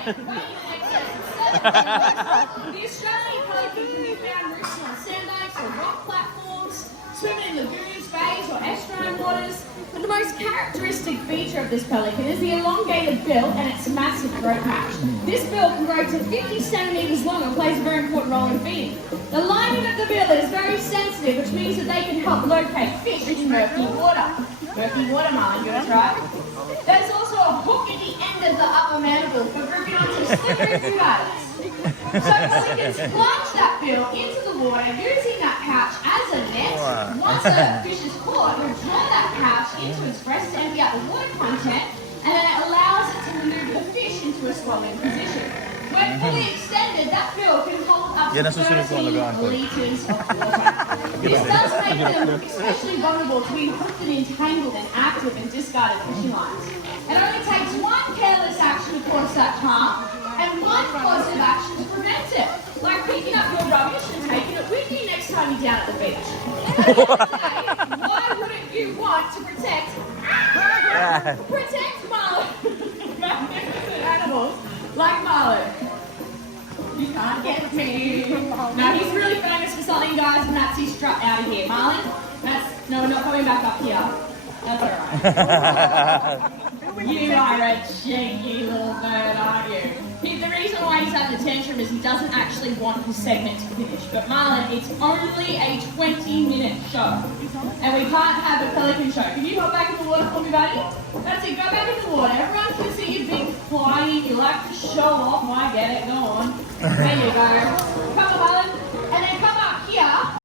The Australian pelican can be found roosting on sandbanks or rock platforms, swimming in lagoons, bays or estuarine waters. And the most characteristic feature of this pelican is the elongated bill and its massive throat patch. This bill can grow to 50 centimetres long and plays a very important role in feeding. The lining of the bill is very sensitive, which means that they can help locate fish in murky water. Murky water, Marlon, you want to try? There's also a hook at the end of the upper mandible for gripping onto slippery food items. So pelicans plunge that bill into the water using that pouch as a net. Once a fish is caught, it will draw that pouch into its breast to empty out the water content, and then it allows it to maneuver the fish into a swallowing position. When fully extended, that bill can hold up to 13 litres of water. This does make them especially vulnerable to being hooked and entangled in active and discarded fishing lines. It only takes one careless action to cause such harm, and one positive action to prevent it. Like picking up your rubbish and taking it with you next time you're down at the beach. Why wouldn't you want to protect marlin? Magnificent animals like marlin. You can't get me. No, he's really famous for something, guys, and that's his strut out of here. Marlin, no, we're not coming back up here. That's alright. You are a cheeky little bird, aren't you? The reason why he's having a tantrum is he doesn't actually want his segment to finish. But Marlon, it's only a 20-minute show. And we can't have a pelican show. Can you hop back in the water for me, buddy? That's it, go back in the water. Everyone can see you big flying. You like to show off. I get it, go on. There you go. Come on, Marlon.